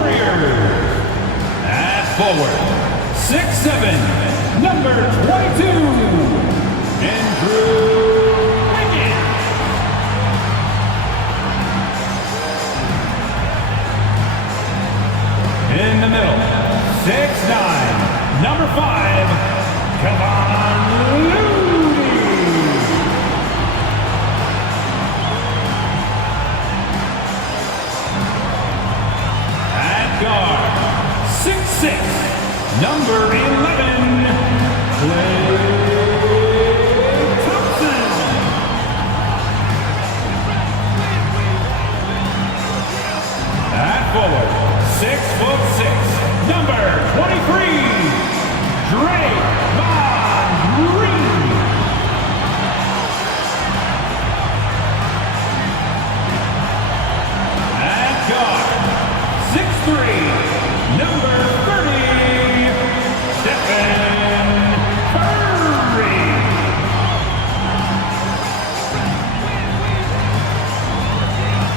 Warriors. At forward, 6'7", number 22, Andrew Wiggins. In the middle, 6'9", number 5, Kevon Looney. At guard, 6'6", number 11, Klay Thompson. At forward, 6'6", number 23, Draymond Green. At guard, 6'3", number 30, Stephen Curry.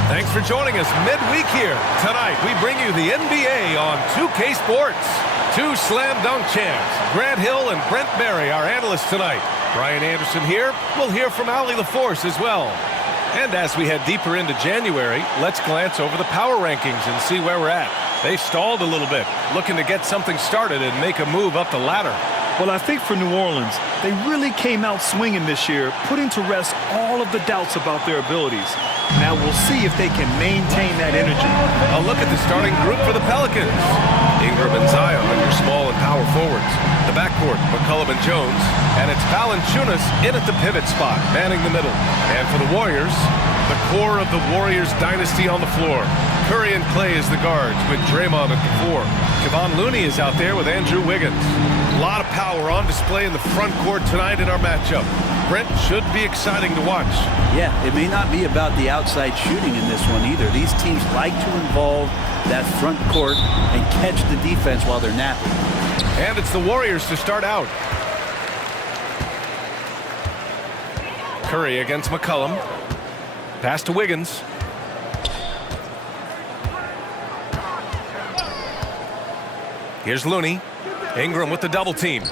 Thanks for joining us midweek here. Tonight, we bring you the NBA on 2K Sports. Two slam dunk champs, Grant Hill and Brent Berry, our analysts tonight. Brian Anderson here. We'll hear from Allie LaForce as well. And as we head deeper into January, let's glance over the power rankings and see where we're at. They've stalled a little bit, looking to get something started and make a move up the ladder. Well, I think for New Orleans, they really came out swinging this year, putting to rest all of the doubts about their abilities. Now we'll see if they can maintain that energy. A look at the starting group for the Pelicans. Ingram and Zion, your small and power forwards. The backcourt, McCollum and Jones. And it's Valanciunas in at the pivot spot, manning the middle. And for the Warriors, the core of the Warriors dynasty on the floor. Curry and Klay as the guards, with Draymond at the 4. Kevon Looney is out there with Andrew Wiggins. A lot of power on display in the front court tonight in our matchup. Brent, should be exciting to watch. Yeah, it may not be about the outside shooting in this one either. These teams like to involve that front court and catch the defense while they're napping. And it's the Warriors to start out. Curry against McCollum. Pass to Wiggins. Here's Looney. Ingram with the double team.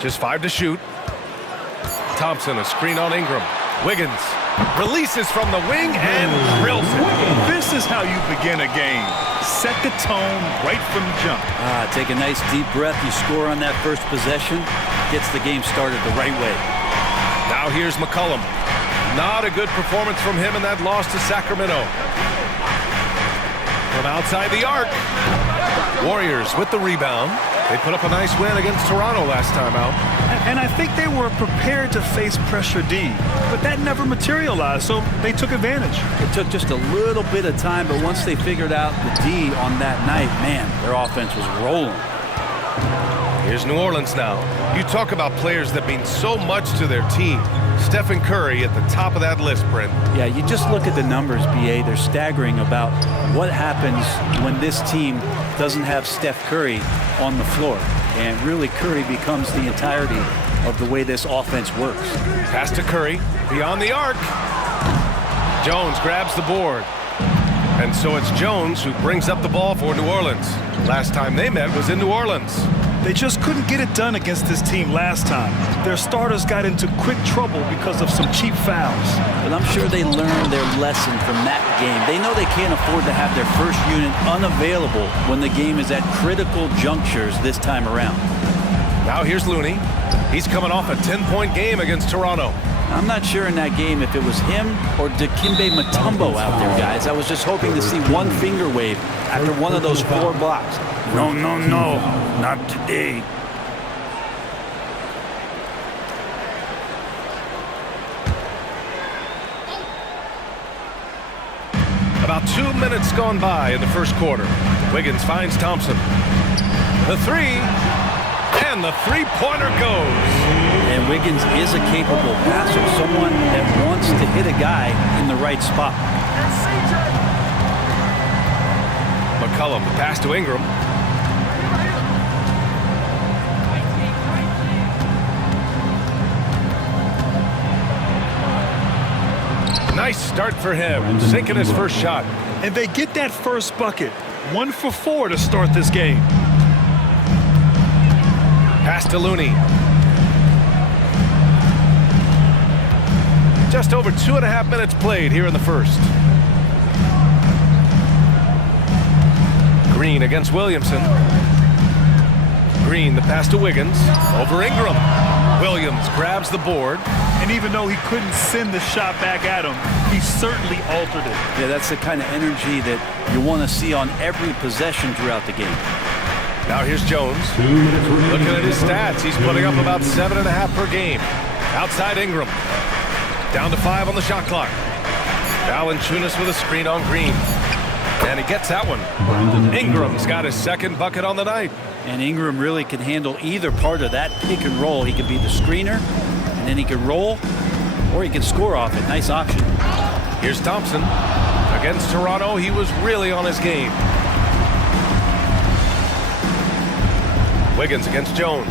Just 5 to shoot. Thompson, a screen on Ingram. Wiggins releases from the wing and drills it. This is how you begin a game. Set the tone right from the jump. Take a nice deep breath. You score on that first possession. Gets the game started the right way. Now here's McCollum. Not a good performance from him in that loss to Sacramento. From outside the arc. Warriors with the rebound. They put up a nice win against Toronto last time out. And I think they were prepared to face pressure D, but that never materialized, so they took advantage. It took just a little bit of time, but once they figured out the D on that night, man, their offense was rolling. Here's New Orleans now. You talk about players that mean so much to their team. Stephen Curry at the top of that list, Brent. Yeah, you just look at the numbers, BA. They're staggering about what happens when this team doesn't have Steph Curry on the floor. And really, Curry becomes the entirety of the way this offense works. Pass to Curry, beyond the arc. Jones grabs the board. And so it's Jones who brings up the ball for New Orleans. Last time they met was in New Orleans. They just couldn't get it done against this team last time. Their starters got into quick trouble because of some cheap fouls. But I'm sure they learned their lesson from that game. They know they can't afford to have their first unit unavailable when the game is at critical junctures this time around. Now here's Looney. He's coming off a 10-point game against Toronto. I'm not sure in that game if it was him or Dikembe Mutombo out there, guys. I was just hoping to see one finger wave after one of those 4 blocks. No, no, no, not today. About 2 minutes gone by in the first quarter. Wiggins finds Thompson. The 3, and the three-pointer goes. And Wiggins is a capable passer, someone that wants to hit a guy in the right spot. McCollum, the pass to Ingram. Nice start for him, sinking his first shot. And they get that first bucket. 1 for 4 to start this game. Pass to Looney. Just over 2.5 minutes played here in the first. Green against Williamson. Green, the pass to Wiggins. Over Ingram. Williams grabs the board. And even though he couldn't send the shot back at him, he certainly altered it. Yeah, that's the kind of energy that you want to see on every possession throughout the game. Now here's Jones. Looking at his stats, he's putting up about 7.5 per game. Outside Ingram. Down to 5 on the shot clock. Valanciunas with a screen on Green. And he gets that one. Ingram's got his second bucket on the night. And Ingram really can handle either part of that pick and roll. He can be the screener, and then he can roll, or he can score off it. Nice option. Here's Thompson. Against Toronto, he was really on his game. Wiggins against Jones.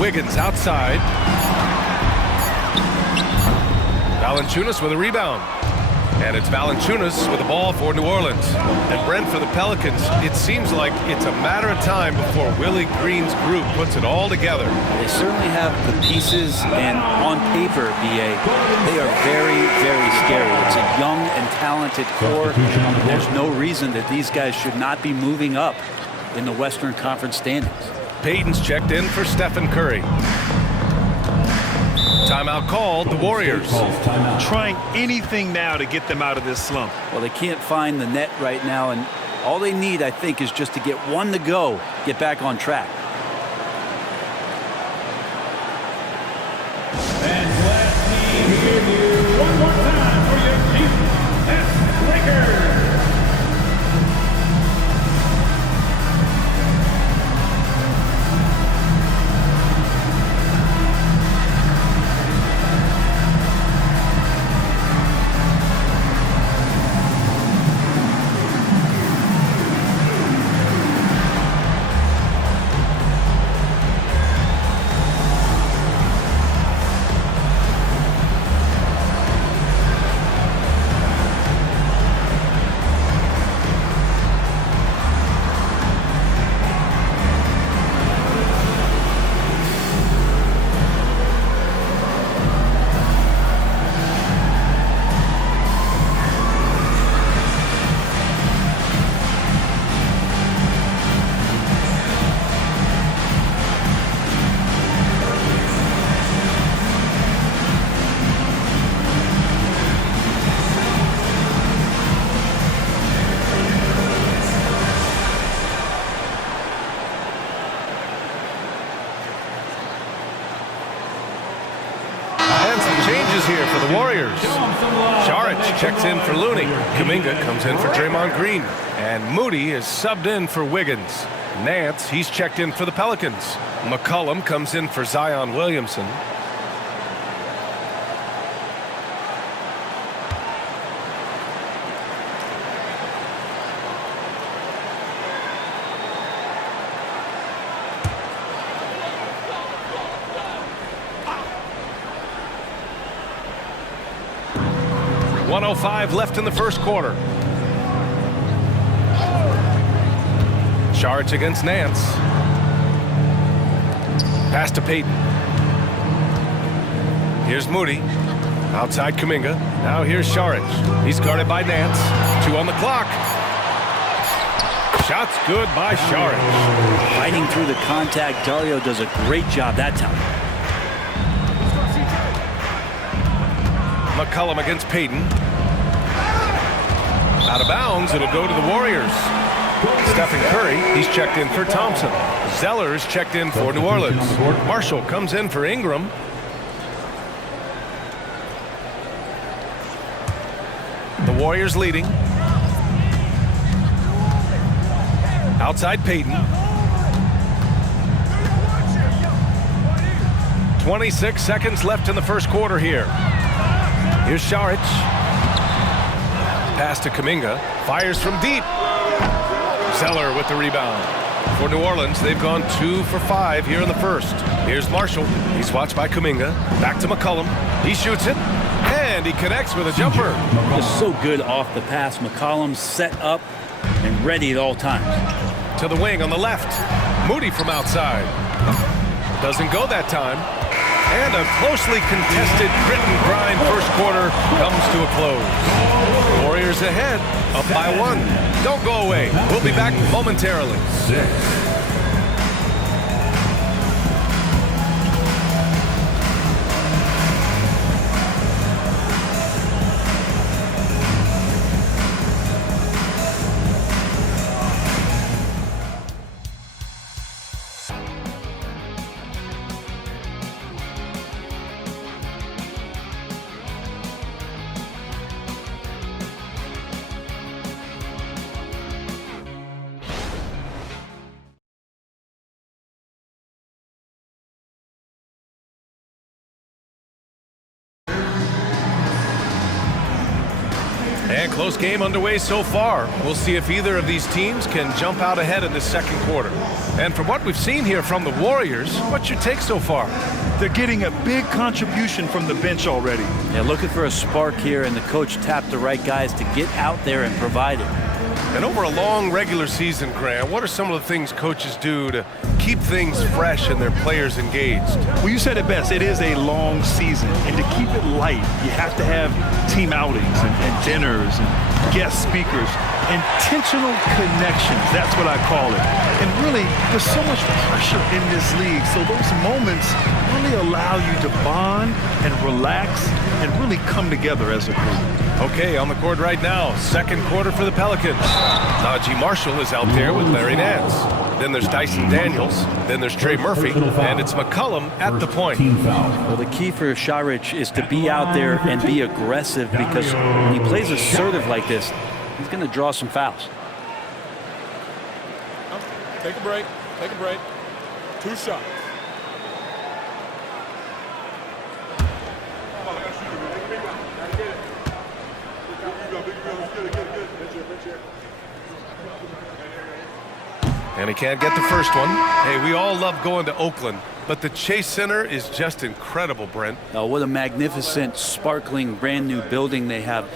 Wiggins outside. Valanciunas with a rebound. And it's Valanciunas with the ball for New Orleans. And Brent, for the Pelicans, it seems like it's a matter of time before Willie Green's group puts it all together. They certainly have the pieces, and on paper, BA, they are very, very scary. It's a young and talented core. There's no reason that these guys should not be moving up in the Western Conference standings. Payton's checked in for Stephen Curry. Timeout called, the Warriors. Trying anything now to get them out of this slump. Well, they can't find the net right now, and all they need, I think, is just to get one to go, get back on track. And let me hear you one more time for your QCSN Lakers. Here for the Warriors. Saric checks in for Looney. Kuminga comes in for Draymond Green. And Moody is subbed in for Wiggins. Nance, he's checked in for the Pelicans. McCollum comes in for Zion Williamson. .105 left in the first quarter. Saric against Nance. Pass to Payton. Here's Moody. Outside Kuminga. Now here's Saric. He's guarded by Nance. 2 on the clock. Shot's good by Saric. Fighting through the contact, Dario does a great job that time. McCollum against Payton. Out of bounds, it'll go to the Warriors. Stephen Curry, he's checked in for Thompson. Zeller's checked in for New Orleans. Marshall comes in for Ingram. The Warriors leading. Outside Payton. 26 seconds left in the first quarter here. Here's Saric. Pass to Kuminga. Fires from deep. Zeller with the rebound. For New Orleans, they've gone 2 for 5 here in the first. Here's Marshall. He's watched by Kuminga. Back to McCollum. He shoots it. And he connects with a jumper. Just so good off the pass. McCollum set up and ready at all times. To the wing on the left. Moody from outside. Doesn't go that time. And a closely contested grit and grind first quarter comes to a close. Warriors ahead, up by 1. Don't go away. We'll be back momentarily. 6. And close game underway so far. We'll see if either of these teams can jump out ahead in the second quarter. And from what we've seen here from the Warriors, what's your take so far? They're getting a big contribution from the bench already. Yeah, looking for a spark here, and the coach tapped the right guys to get out there and provide it. And over a long regular season, Grant, what are some of the things coaches do to keep things fresh and their players engaged? Well, you said it best. It is a long season, and to keep it light, you have to have team outings and dinners and guest speakers, intentional connections. That's what I call it. And really, there's so much pressure in this league, so those moments really allow you to bond and relax and really come together as a group. Okay, on the court right now, second quarter for the Pelicans. Najee Marshall is out there with Larry Nance. Then there's Dyson Daniels. Then there's Trey Murphy. And it's McCollum at the point. Well, the key for Saric is to be out there and be aggressive, because when he plays assertive like this, he's going to draw some fouls. Take a break. Take a break. 2 shots. And he can't get the first one. Hey, we all love going to Oakland, but the Chase Center is just incredible, Brent. Oh, what a magnificent, sparkling, brand new building they have.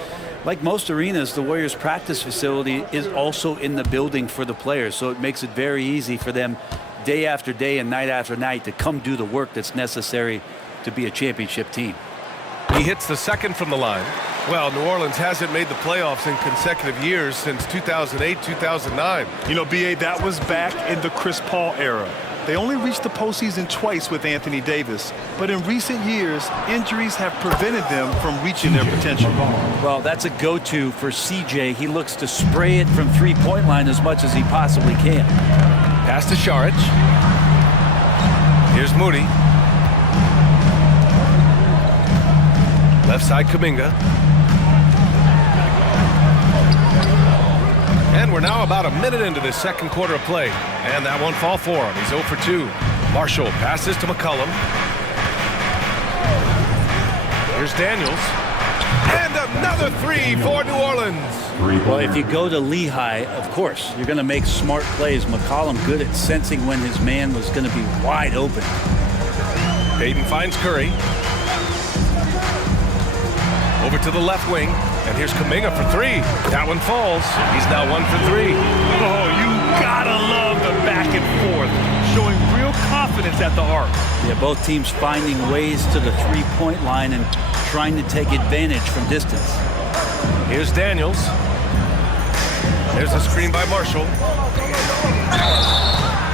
Like most arenas, the Warriors practice facility is also in the building for the players, so it makes it very easy for them day after day and night after night to come do the work that's necessary to be a championship team. He hits the second from the line. Well, New Orleans hasn't made the playoffs in consecutive years since 2008, 2009. You know, B.A., that was back in the Chris Paul era. They only reached the postseason twice with Anthony Davis, but in recent years, injuries have prevented them from reaching their potential. Well, that's a go-to for CJ. He looks to spray it from three-point line as much as he possibly can. Pass to Saric. Here's Moody. Left side, Kuminga. And we're now about a minute into this second quarter of play. And that won't fall for him. He's 0 for 2. Marshall passes to McCollum. Here's Daniels. And another 3 for New Orleans. Well, if you go to Lehigh, of course, you're going to make smart plays. McCollum good at sensing when his man was going to be wide open. Payton finds Curry. Over to the left wing, and here's Kuminga for 3. That one falls. He's now 1 for 3. Oh, you gotta love the back and forth, showing real confidence at the arc. Yeah, both teams finding ways to the three-point line and trying to take advantage from distance. Here's Daniels. There's a screen by Marshall.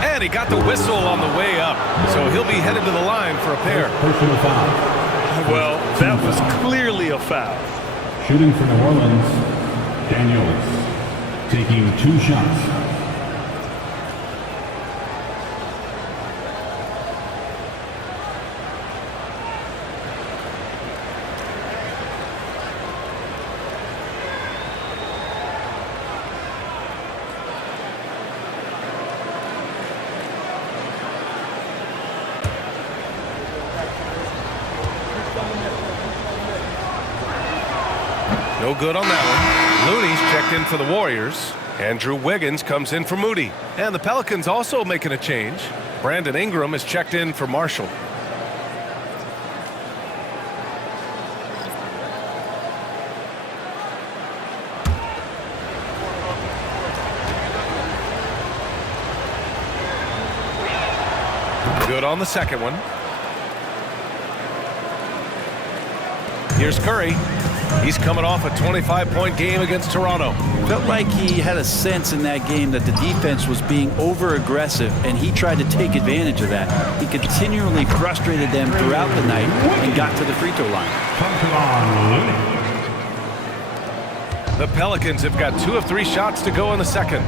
And he got the whistle on the way up, so he'll be headed to the line for a pair. Personal foul. Well, that was clearly a foul. Shooting for New Orleans, Daniels taking 2 shots. No good on that one. Looney's checked in for the Warriors. Andrew Wiggins comes in for Moody. And the Pelicans also making a change. Brandon Ingram is checked in for Marshall. Good on the second one. Here's Curry. He's coming off a 25-point game against Toronto. Felt like he had a sense in that game that the defense was being over-aggressive, and he tried to take advantage of that. He continually frustrated them throughout the night and got to the free throw line. The Pelicans have got 2 of 3 shots to go in the second.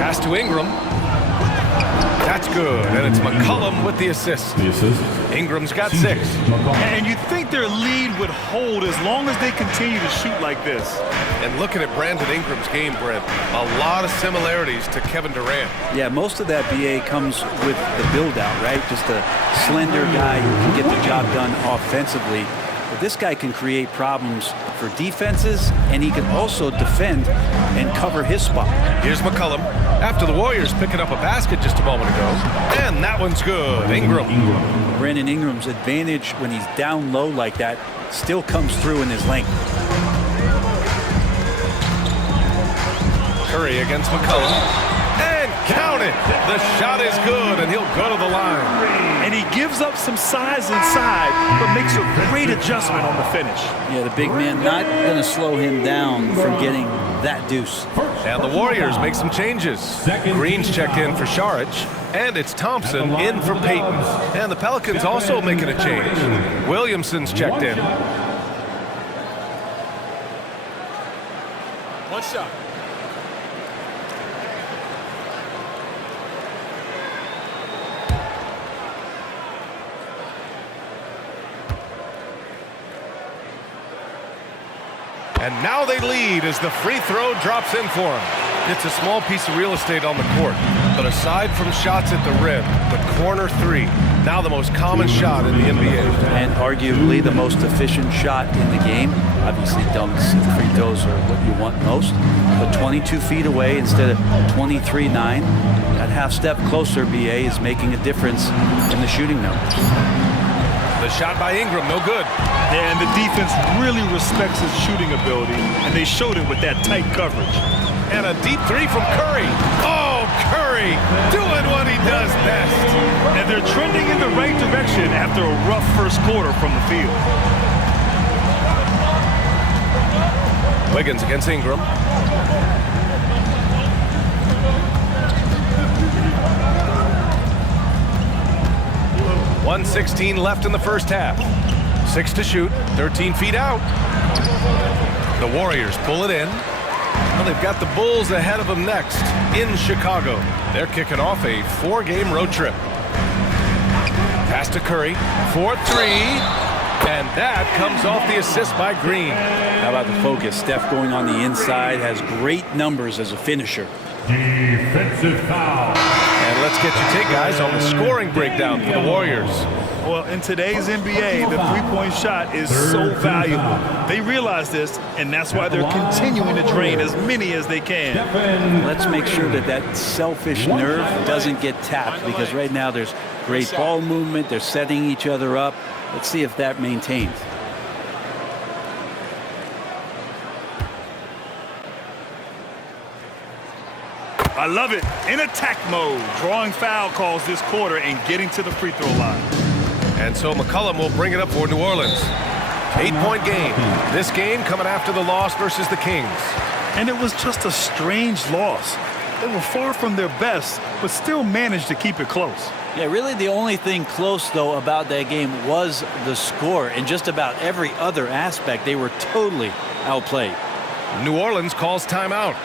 Pass to Ingram. That's good, and it's McCollum with the assist. Ingram's got 6. And you think their lead would hold as long as they continue to shoot like this. And looking at Brandon Ingram's game, Brent, a lot of similarities to Kevin Durant. Yeah, most of that BA comes with the build-out, right? Just a slender guy who can get the job done offensively. But this guy can create problems for defenses, and he can also defend and cover his spot. Here's McCollum after the Warriors picking up a basket just a moment ago. And that one's good. Ingram. Brandon Ingram's advantage when he's down low like that still comes through in his length. Curry against McCollum. And count it. The shot is good, and he'll go to the line. And he gives up some size inside, but makes a great adjustment on the finish. Yeah, the big man not going to slow him down from getting that deuce. And the Warriors make some changes. Green's checked in for Saric, and it's Thompson in for Payton. And the Pelicans also making a change. Williamson's checked in. One shot. And now they lead as the free throw drops in for him. It's a small piece of real estate on the court, but aside from shots at the rim, the corner 3, now the most common shot in the NBA. And arguably the most efficient shot in the game. Obviously dunks and free throws are what you want most, but 22 feet away instead of 23-9. That half step closer, BA, is making a difference in the shooting numbers. The shot by Ingram, no good. And the defense really respects his shooting ability, and they showed it with that tight coverage. And a deep 3 from Curry. Oh, Curry doing what he does best. And they're trending in the right direction after a rough first quarter from the field. Wiggins against Ingram. .116 left in the first half. 6 to shoot, 13 feet out. The Warriors pull it in. Well, they've got the Bulls ahead of them next in Chicago. They're kicking off a 4-game road trip. Pass to Curry for 3. And that comes off the assist by Green. How about the focus? Steph going on the inside, has great numbers as a finisher. Defensive foul. And let's get your take, guys, on the scoring breakdown for the Warriors. Well, in today's NBA, the three-point shot is so valuable. They realize this, and that's why they're continuing to drain as many as they can. Let's make sure that that selfish nerve doesn't get tapped, because right now there's great ball movement. They're setting each other up. Let's see if that maintains. I love it. In attack mode, drawing foul calls this quarter and getting to the free throw line. And so McCollum will bring it up for New Orleans. 8-point game. This game coming after the loss versus the Kings. And it was just a strange loss. They were far from their best, but still managed to keep it close. Yeah, really the only thing close, though, about that game was the score. In just about every other aspect, they were totally outplayed. New Orleans calls timeout.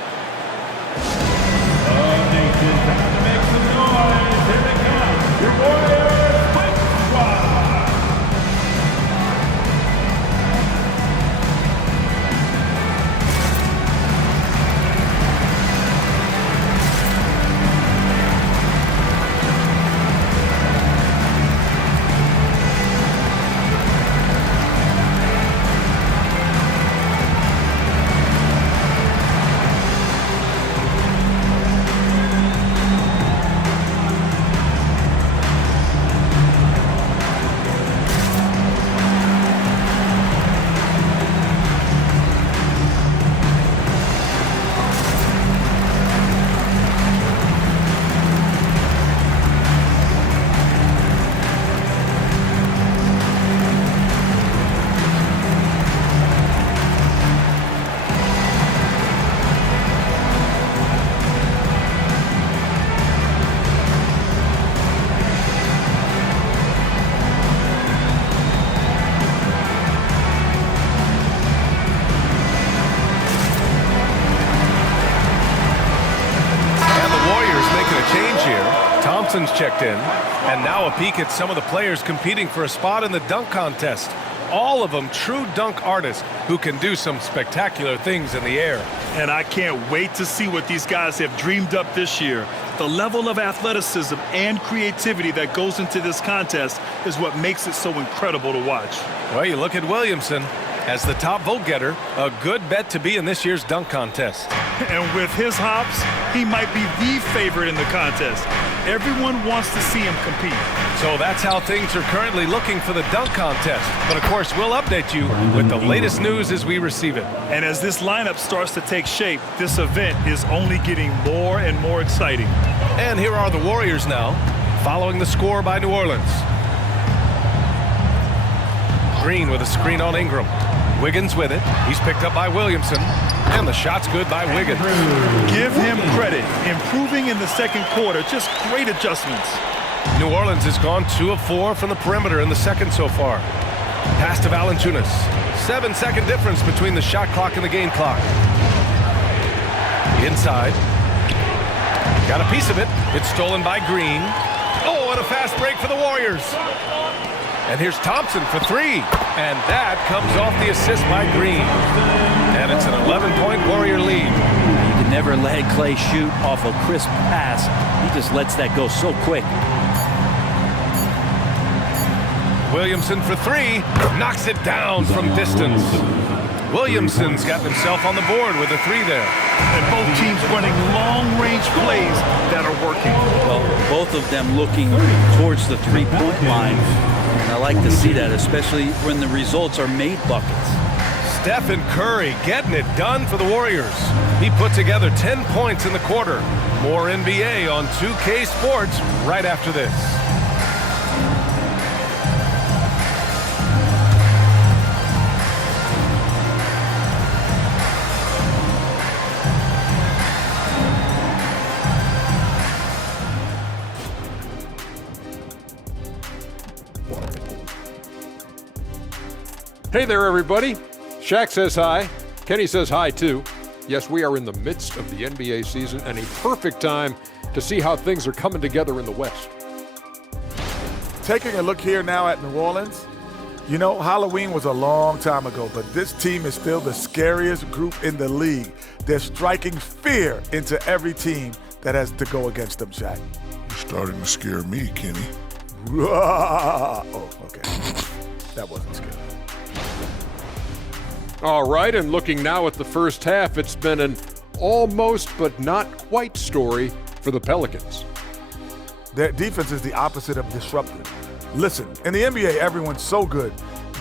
checked in. And now a peek at some of the players competing for a spot in the dunk contest. All of them true dunk artists who can do some spectacular things in the air. And I can't wait to see what these guys have dreamed up this year. The level of athleticism and creativity that goes into this contest is what makes it so incredible to watch. Well, you look at Williamson as the top vote getter, a good bet to be in this year's dunk contest. And with his hops, he might be the favorite in the contest. Everyone wants to see him compete. So that's how things are currently looking for the dunk contest. But of course, we'll update you with the latest news as we receive it. And as this lineup starts to take shape, this event is only getting more and more exciting. And here are the Warriors now, following the score by New Orleans. Green with a screen on Ingram. Wiggins with it. He's picked up by Williamson. And the shot's good by Wiggins. Give him credit. Improving in the second quarter. Just great adjustments. New Orleans has gone 2 of 4 from the perimeter in the second so far. Pass to Valanciunas. 7-second difference between the shot clock and the game clock. Inside. Got a piece of it. It's stolen by Green. Oh, and a fast break for the Warriors. And here's Thompson for 3. And that comes off the assist by Green. And it's an 11-point Warrior lead. You can never let Clay shoot off a crisp pass. He just lets that go so quick. Williamson for 3. Knocks it down from distance. Williamson's got himself on the board with a 3 there. And both teams running long-range plays that are working. Well, both of them looking towards the three-point line. And I like to see that, especially when the results are made buckets. Stephen Curry getting it done for the Warriors. He put together 10 points in the quarter. More NBA on 2K Sports right after this. Hey there, everybody. Shaq says hi. Kenny says hi, too. Yes, we are in the midst of the NBA season and a perfect time to see how things are coming together in the West. Taking a look here now at New Orleans, you know, Halloween was a long time ago, but this team is still the scariest group in the league. They're striking fear into every team that has to go against them, Shaq. You're starting to scare me, Kenny. Oh, okay. That wasn't scary. All right, and looking now at the first half, it's been an almost but not quite story for the Pelicans. Their defense is the opposite of disruptive. Listen, in the NBA, everyone's so good.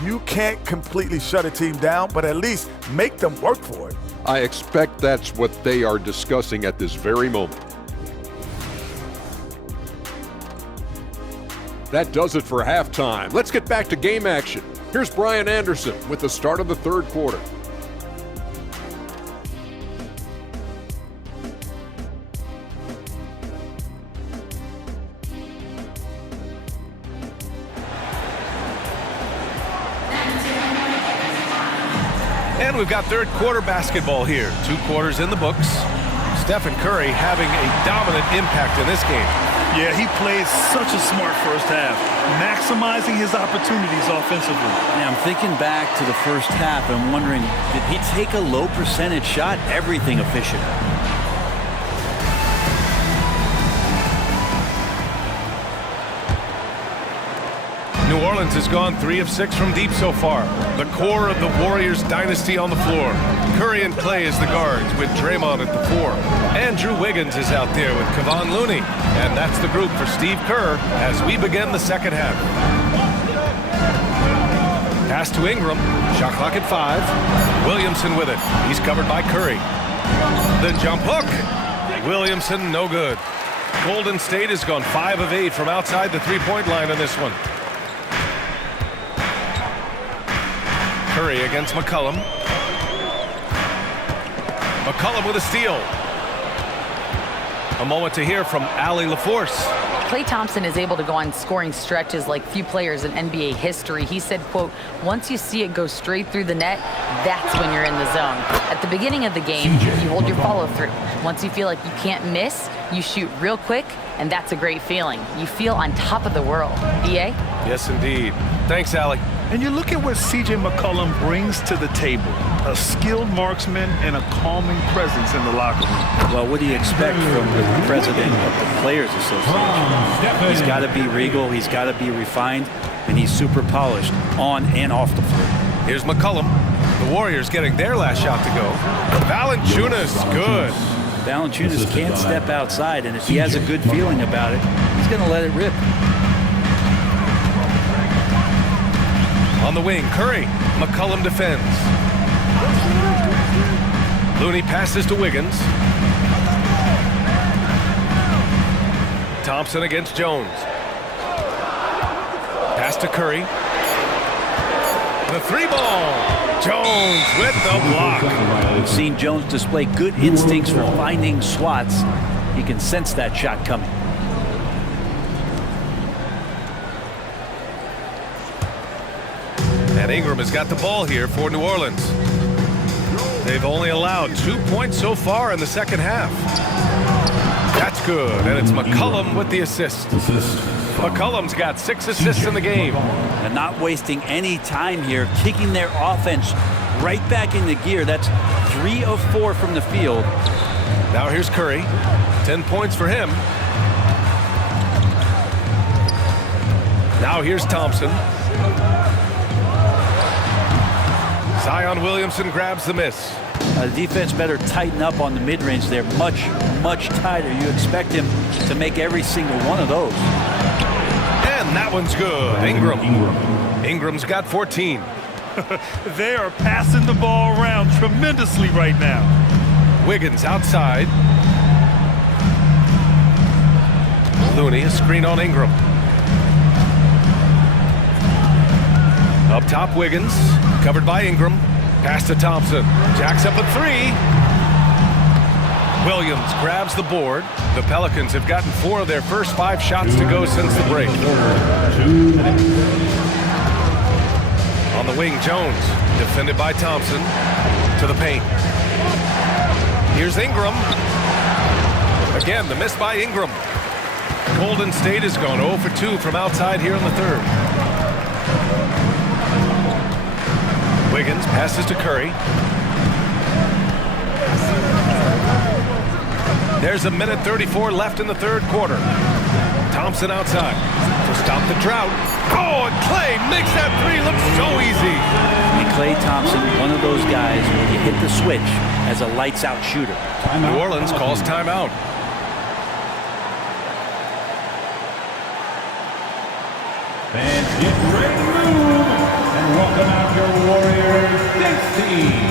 You can't completely shut a team down, but at least make them work for it. I expect that's what they are discussing at this very moment. That does it for halftime. Let's get back to game action. Here's Brian Anderson with the start of the third quarter. And we've got third quarter basketball here. 2 quarters in the books. Stephen Curry having a dominant impact in this game. Yeah, he played such a smart first half, maximizing his opportunities offensively. Yeah, I'm thinking back to the first half and wondering, did he take a low percentage shot? Everything efficient. New Orleans has gone 3 of 6 from deep so far. The core of the Warriors dynasty on the floor. Curry and Clay as the guards with Draymond at the 4. Andrew Wiggins is out there with Kevon Looney. And that's the group for Steve Kerr as we begin the second half. Pass to Ingram. Shot clock at 5. Williamson with it. He's covered by Curry. The jump hook. Williamson, no good. Golden State has gone 5 of 8 from outside the three-point line on this one. Curry against McCollum. McCollum with a steal. A moment to hear from Allie LaForce. Klay Thompson is able to go on scoring stretches like few players in NBA history. He said, quote, once you see it go straight through the net, that's when you're in the zone. At the beginning of the game, you hold your follow through. Once you feel like you can't miss, You shoot real quick, and that's a great feeling. You feel on top of the world. BA? Yes, indeed. Thanks, Allie. And you look at what C.J. McCollum brings to the table. A skilled marksman and a calming presence in the locker room. Well, what do you expect from the president of the Players Association? He's got to be regal, he's got to be refined, and he's super polished on and off the floor. Here's McCollum. The Warriors getting their last shot to go. Valanciunas, good. Valanciunas can't step outside, and if he has a good feeling about it, he's going to let it rip. On the wing, Curry. McCollum defends. Looney passes to Wiggins. Thompson against Jones. Pass to Curry. The three ball. Jones with the block. We've seen Jones display good instincts for finding swats. He can sense that shot coming. And Ingram has got the ball here for New Orleans. They've only allowed 2 points so far in the second half. That's good, and it's McCollum with the assist. McCollum's got 6 assists in the game. And not wasting any time here, kicking their offense right back into gear. That's 3 of 4 from the field. Now here's Curry. 10 points for him. Now here's Thompson. Zion Williamson grabs the miss. The defense better tighten up on the mid-range. They're much, much tighter. You expect him to make every single one of those. And that one's good. Ingram. Ingram's got 14. They are passing the ball around tremendously right now. Wiggins outside. Looney, a screen on Ingram. Up top, Wiggins, covered by Ingram. Pass to Thompson. Jacks up a 3. Williams grabs the board. The Pelicans have gotten 4 of their first 5 shots to go since the break. On the wing, Jones, defended by Thompson, to the paint. Here's Ingram. Again, the miss by Ingram. Golden State has gone 0 for 2 from outside here in the third. Wiggins passes to Curry. There's 1:34 left in the third quarter. Thompson outside to stop the drought. Oh, and Clay makes that 3 look so easy. And Klay Thompson, one of those guys, when you hit the switch, as a lights-out shooter. New Orleans calls timeout. Fans get ready to move and welcome out your Warriors dance team.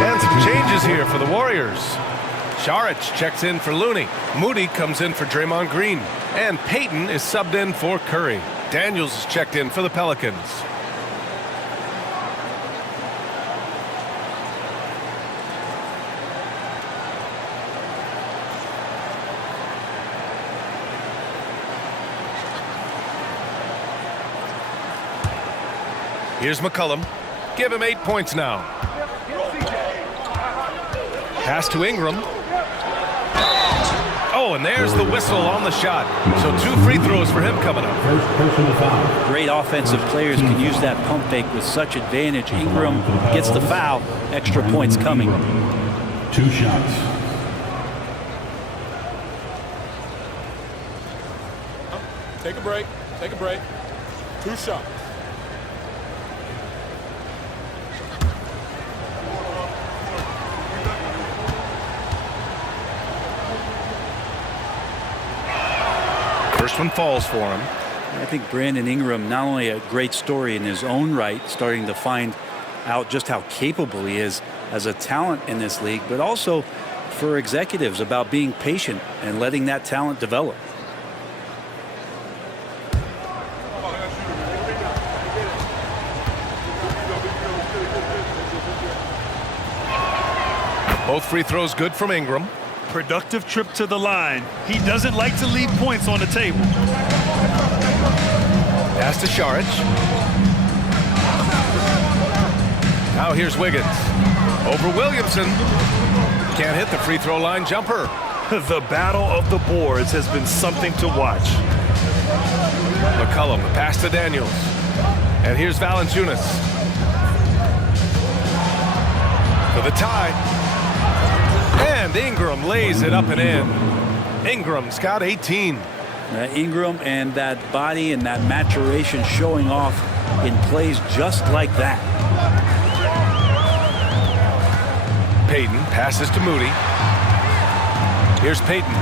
And some changes here for the Warriors. Saric checks in for Looney. Moody comes in for Draymond Green. And Payton is subbed in for Curry. Daniels is checked in for the Pelicans. Here's McCollum. Give him 8 points now. Pass to Ingram. Oh, and there's the whistle on the shot. So 2 free throws for him coming up. First personal foul. Great offensive players can use that pump fake with such advantage. Ingram gets the foul. Extra points coming. 2 shots. Take a break. Take a break. 2 shots. First one falls for him. I think Brandon Ingram, not only a great story in his own right, starting to find out just how capable he is as a talent in this league, but also for executives about being patient and letting that talent develop. Both free throws good from Ingram. Productive trip to the line. He doesn't like to leave points on the table. Pass to Šarić. Now here's Wiggins. Over Williamson. Can't hit the free throw line jumper. The battle of the boards has been something to watch. McCollum, the pass to Daniels. And here's Valanciunas. For the tie. And Ingram lays it up and in. Ingram's got 18. Ingram and that body and that maturation showing off in plays just like that. Payton passes to Moody. Here's Payton.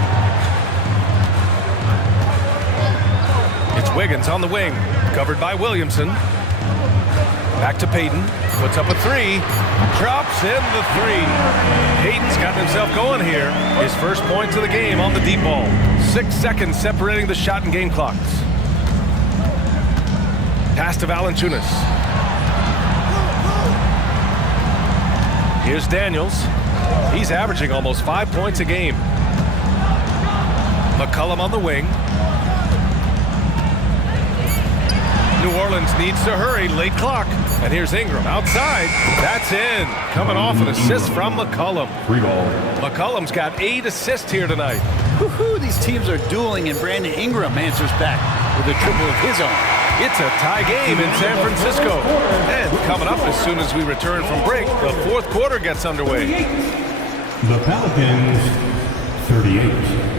It's Wiggins on the wing, covered by Williamson. Back to Payton. Puts up a 3. Drops in the 3. Payton's got himself going here. His first points of the game on the deep ball. 6 seconds separating the shot and game clocks. Pass to Valanciunas. Here's Daniels. He's averaging almost 5 points a game. McCollum on the wing. New Orleans needs to hurry. Late clock. And here's Ingram outside. That's in. Coming off an assist from McCollum. 3 ball. McCollum's got 8 assists here tonight. Woohoo, these teams are dueling, and Brandon Ingram answers back with a triple of his own. It's a tie game in San Francisco. And coming up as soon as we return from break, the 4th quarter gets underway. The Pelicans, 38.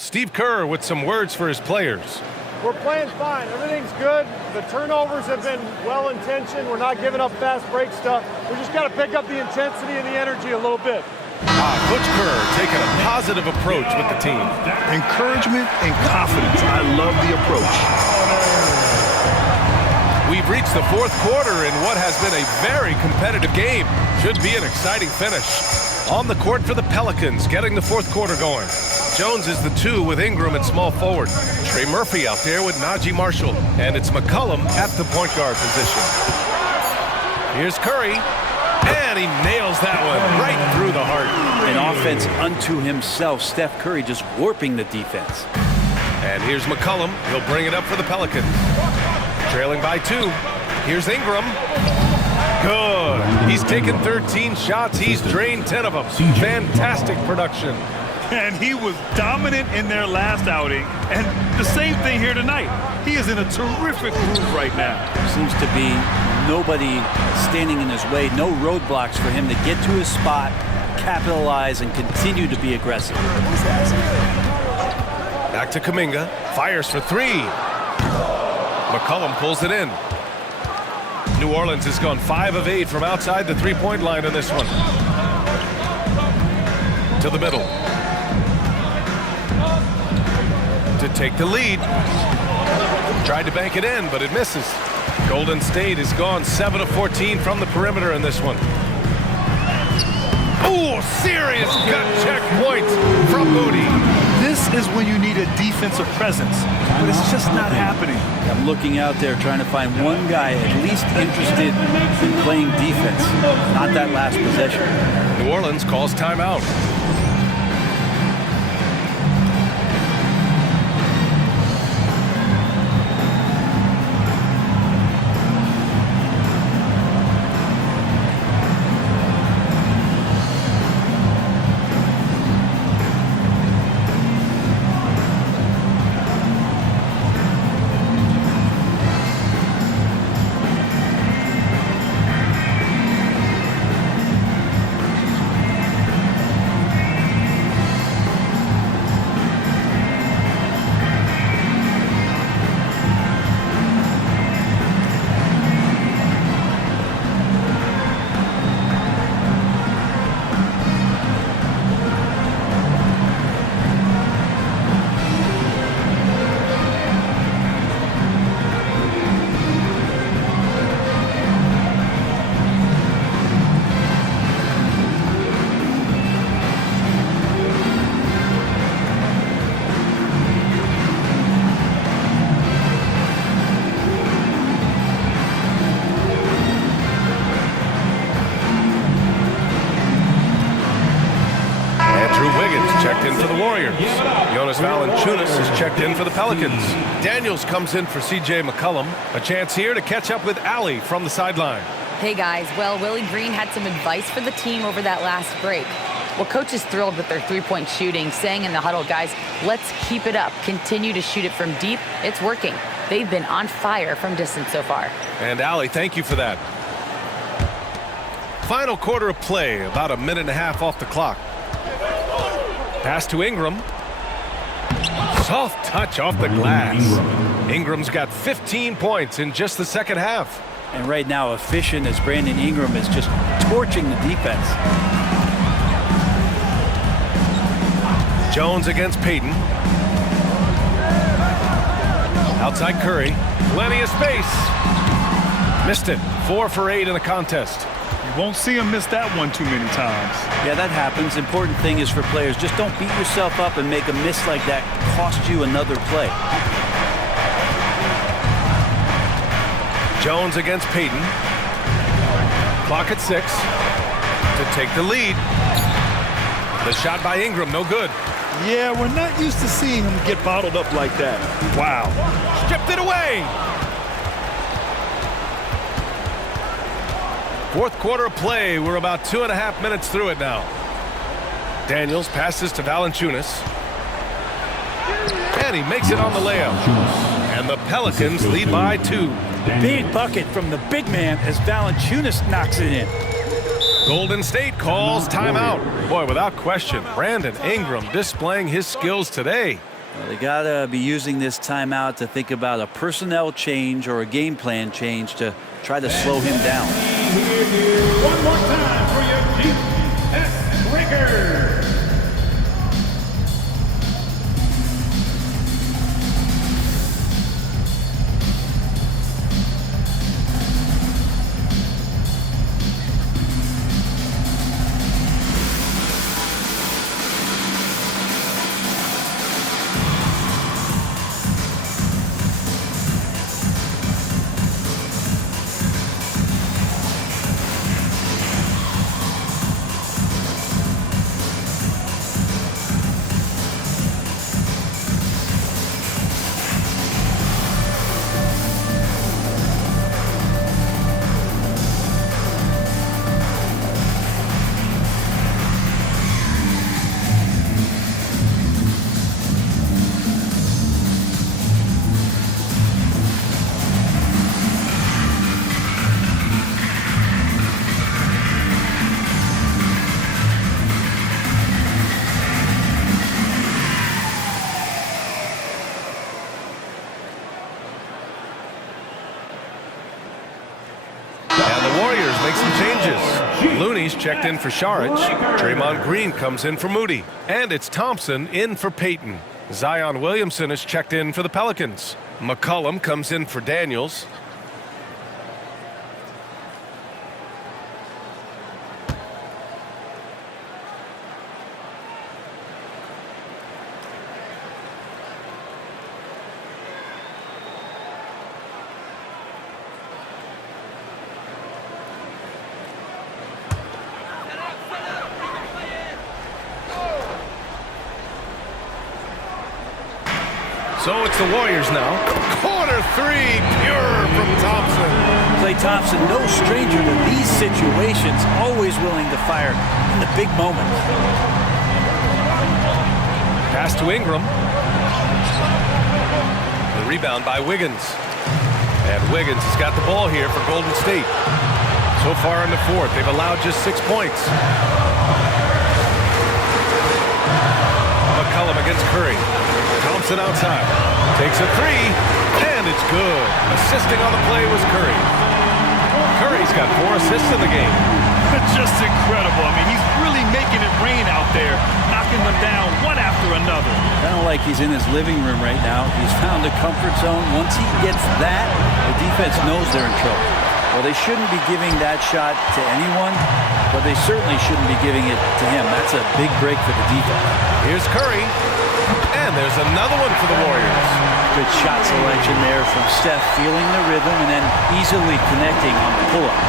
Steve Kerr with some words for his players. We're playing fine. Everything's good. The turnovers have been well-intentioned. We're not giving up fast break stuff. We just got to pick up the intensity and the energy a little bit. Coach Kerr taking a positive approach with the team. Encouragement and confidence. I love the approach. We've reached the 4th quarter in what has been a very competitive game. Should be an exciting finish. On the court for the Pelicans, getting the 4th quarter going. Jones is the 2 with Ingram at small forward. Trey Murphy out there with Najee Marshall. And it's McCollum at the point guard position. Here's Curry. And he nails that one right through the heart. An offense unto himself. Steph Curry just warping the defense. And here's McCollum. He'll bring it up for the Pelicans. Trailing by 2. Here's Ingram. Good. He's taken 13 shots. He's drained 10 of them. Fantastic production. And he was dominant in their last outing. And the same thing here tonight. He is in a terrific groove right now. Seems to be nobody standing in his way. No roadblocks for him to get to his spot, capitalize, and continue to be aggressive. Back to Kuminga. Fires for 3. McCollum pulls it in. New Orleans has gone 5 of 8 from outside the three-point line in this one. To the middle. To take the lead. Tried to bank it in, but it misses. Golden State has gone 7 of 14 from the perimeter in this one. Ooh, serious gut check points from Moody. This is when you need a defensive presence, but it's just not happening. I'm looking out there trying to find one guy at least interested in playing defense, not that last possession. New Orleans calls timeout. Checked in for the Warriors. Jonas Valanciunas is checked in for the Pelicans. Daniels comes in for C.J. McCollum. A chance here to catch up with Allie from the sideline. Hey guys, well, Willie Green had some advice for the team over that last break. Well, coach is thrilled with their three-point shooting, saying in the huddle, guys, let's keep it up. Continue to shoot it from deep. It's working. They've been on fire from distance so far. And Allie, thank you for that. Final quarter of play, about a minute and a half off the clock. Pass to Ingram. Soft touch off the glass. Ingram's got 15 points in just the second half. And right now, efficient as Brandon Ingram is just torching the defense. Jones against Payton. Outside Curry. Plenty of space. Missed it. 4 for 8 in the contest. You won't see him miss that one too many times. Yeah, that happens. Important thing is for players, just don't beat yourself up and make a miss like that cost you another play. Jones against Payton. Clock at 6 to take the lead. The shot by Ingram, no good. Yeah, we're not used to seeing him get bottled up like that. Wow. Stripped it away. Fourth quarter of play. We're about 2.5 minutes through it now. Daniels passes to Valanciunas. And he makes it on the layup. And the Pelicans lead by 2. Big bucket from the big man as Valanciunas knocks it in. Golden State calls timeout. Boy, without question, Brandon Ingram displaying his skills today. Well, they got to be using this timeout to think about a personnel change or a game plan change to try to slow him down. One more time for your QCSN Breakers. Looney's checked in for Saric. Draymond Green comes in for Moody. And it's Thompson in for Payton. Zion Williamson is checked in for the Pelicans. McCollum comes in for Daniels. So it's the Warriors now. Corner three, pure from Thompson. Klay Thompson, no stranger to these situations, always willing to fire in the big moments. Pass to Ingram. The rebound by Wiggins. And Wiggins has got the ball here for Golden State. So far in the fourth, they've allowed just 6 points. McCollum against Curry. Thompson outside. Takes a three, and it's good. Assisting on the play was Curry. Curry's got 4 assists in the game. Just incredible. I mean, he's really making it rain out there, knocking them down one after another. Kind of like he's in his living room right now. He's found a comfort zone. Once he gets that, the defense knows they're in trouble. Well, they shouldn't be giving that shot to anyone, but they certainly shouldn't be giving it to him. That's a big break for the defense. Here's Curry, and there's another one for the Warriors. Good shot selection there from Steph, feeling the rhythm and then easily connecting on the pull-up.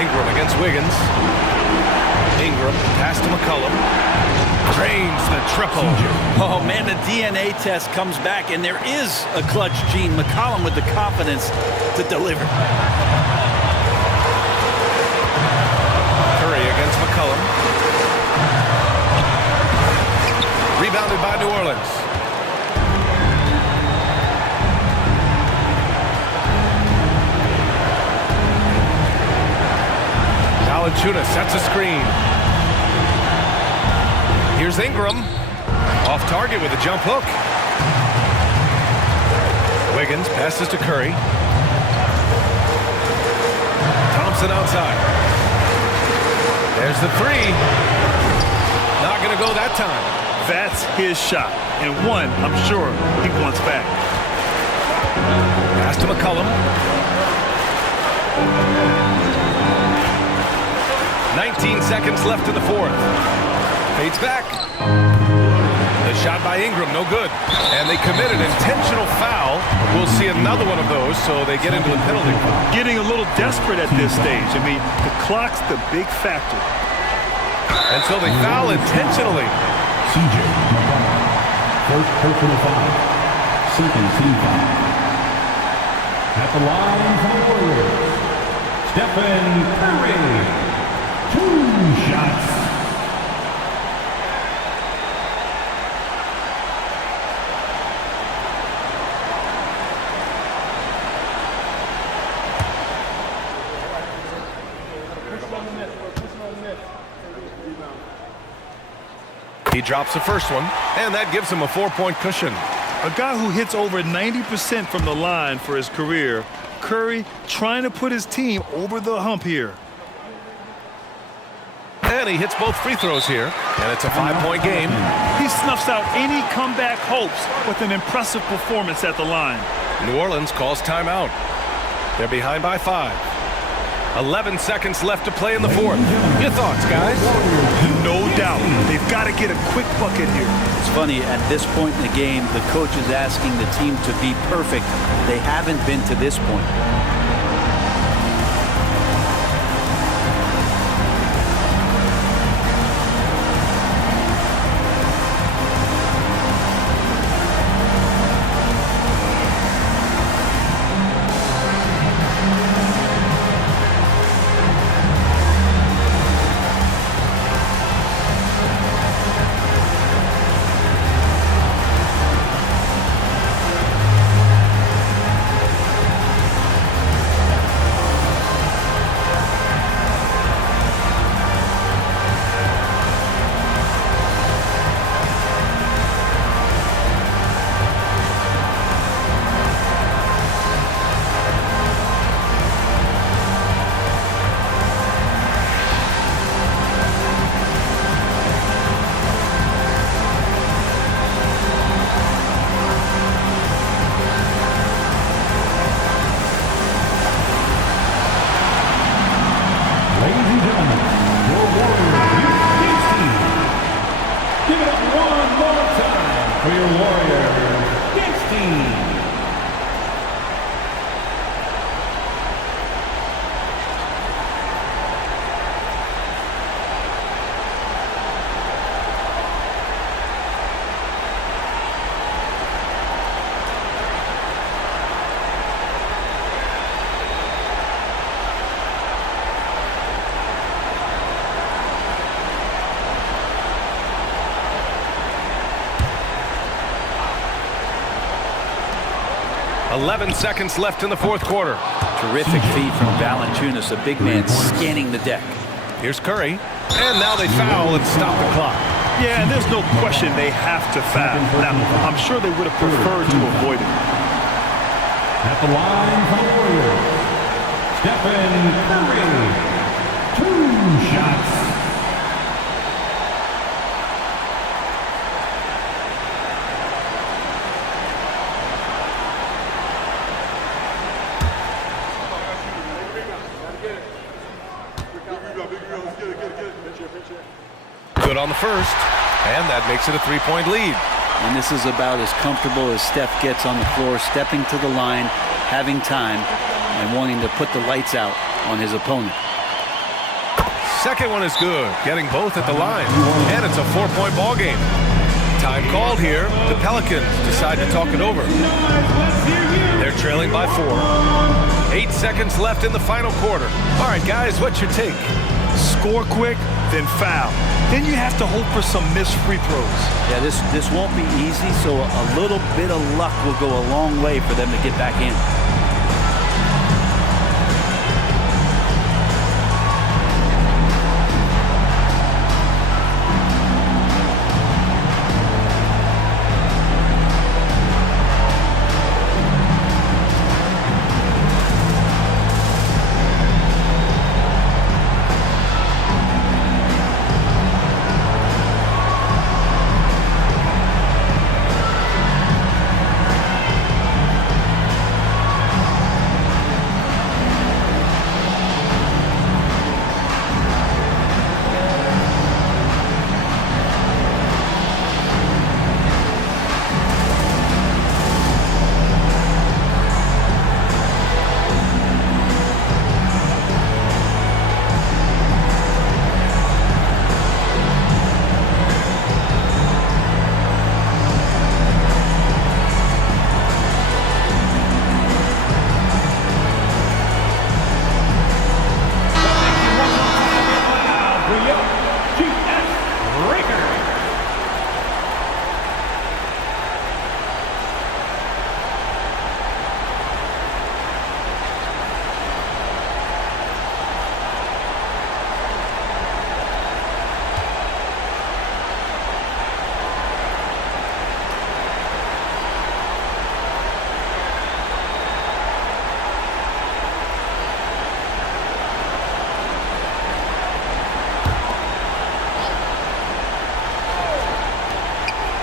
Ingram against Wiggins. Ingram, pass to McCollum. Drains the triple. Oh, man, the DNA test comes back, and there is a clutch gene. McCollum with the confidence to deliver. Curry against McCollum. Rebounded by New Orleans. Valanciunas sets a screen. Here's Ingram. Off target with a jump hook. Wiggins passes to Curry. Thompson outside. There's the three. Not going to go that time. That's his shot. And one, I'm sure, he wants back. Pass to McCollum. 19 seconds left in the fourth. Fades back. The shot by Ingram, no good. And they commit an intentional foul. We'll see another one of those, so they get into the penalty. Getting a little desperate at this stage. I mean, the clock's the big factor. And so they foul intentionally. CJ McCollum. First personal foul. Second team foul. At the line for the Warriors, Stephen Curry. 2 shots. He drops the first one, and that gives him a 4-point cushion. A guy who hits over 90% from the line for his career, Curry trying to put his team over the hump here. And he hits both free throws here, and it's a 5-point game. He snuffs out any comeback hopes with an impressive performance at the line. New Orleans calls timeout. They're behind by 5. 11 seconds left to play in the fourth. Your thoughts, guys? No doubt. They've got to get a quick bucket here. It's funny, at this point in the game, the coach is asking the team to be perfect. They haven't been to this point. 11 seconds left in the fourth quarter. Terrific feed from Valanciunas, a big man scanning the deck. Here's Curry. And now they foul and stop the clock. Yeah, and there's no question they have to foul. Now, I'm sure they would have preferred to avoid it. At the line for the Warriors, Stephen Curry. 2 shots. Good on the first, and that makes it a 3-point lead. And this is about as comfortable as Steph gets on the floor, stepping to the line, having time, and wanting to put the lights out on his opponent. Second one is good, getting both at the line, and it's a 4-point ball game. Time called here. The Pelicans decide to talk it over. They're trailing by 4. 8 seconds left in the final quarter. All right, guys, what's your take? Score quick, then foul. Then you have to hope for some missed free throws. Yeah, this won't be easy, so a little bit of luck will go a long way for them to get back in.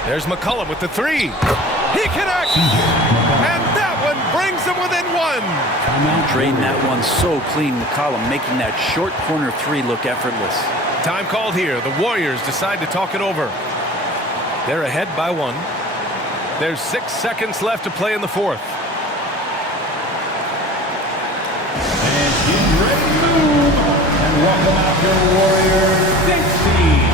There's McCollum with the 3. He connects! And that one brings them within 1. Drain that one so clean, McCollum making that short corner 3 look effortless. Time called here. The Warriors decide to talk it over. They're ahead by 1. There's 6 seconds left to play in the fourth. And get ready to move. And welcome out your Warriors, Dixie.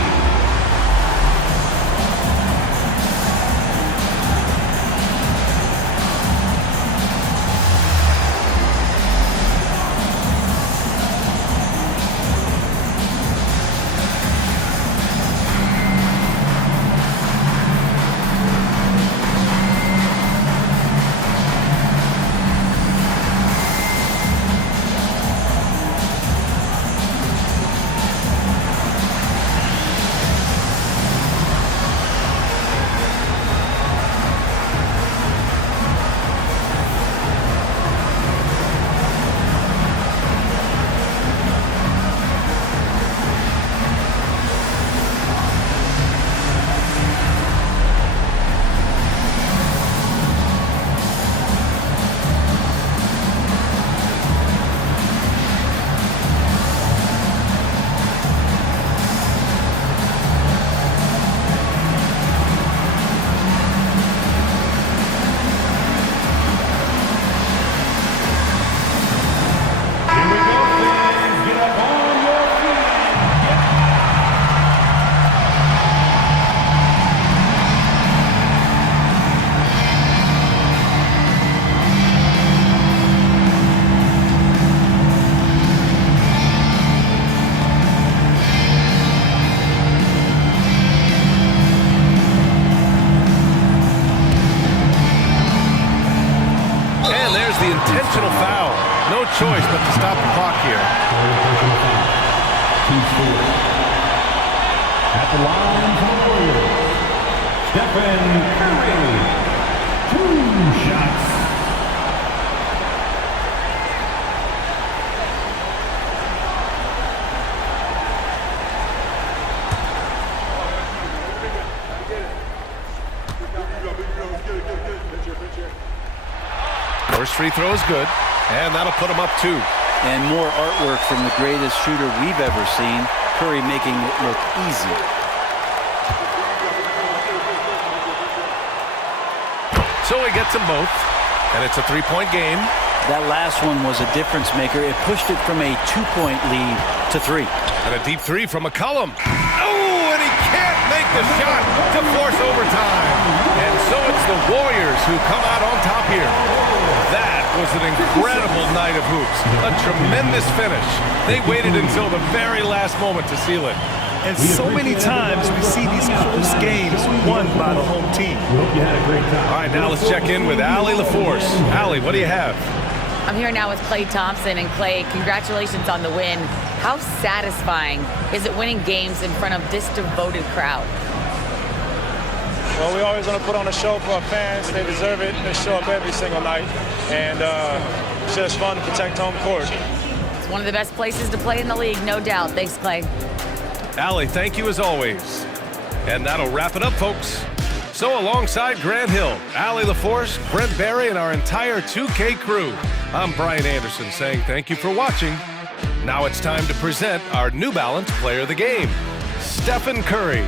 choice but to stop the clock here. At the line for the Warriors, Stephen Curry. 2 shots. First free throw is good, and that'll put him up 2. And more artwork from the greatest shooter we've ever seen. Curry making it look easy. So he gets them both, and it's a 3-point game. That last one was a difference maker. It pushed it from a 2-point lead to 3. And a deep 3 from McCollum. Oh, and he can't make the shot to force overtime. And so it's the Warriors who come out on top here. That was an incredible night of hoops. A tremendous finish. They waited until the very last moment to seal it. And so many times we see these close games won by the home team. We hope you had a great time. All right, now let's check in with Allie LaForce. Allie, what do you have? I'm here now with Klay Thompson. And Klay, congratulations on the win. How satisfying is it winning games in front of this devoted crowd? Well, we always want to put on a show for our fans. They deserve it. They show up every single night. And it's just fun to protect home court. It's one of the best places to play in the league, no doubt. Thanks, Klay. Allie, thank you as always. And that'll wrap it up, folks. So alongside Grant Hill, Allie LaForce, Brent Barry, and our entire 2K crew, I'm Brian Anderson saying thank you for watching. Now it's time to present our New Balance Player of the Game, Stephen Curry.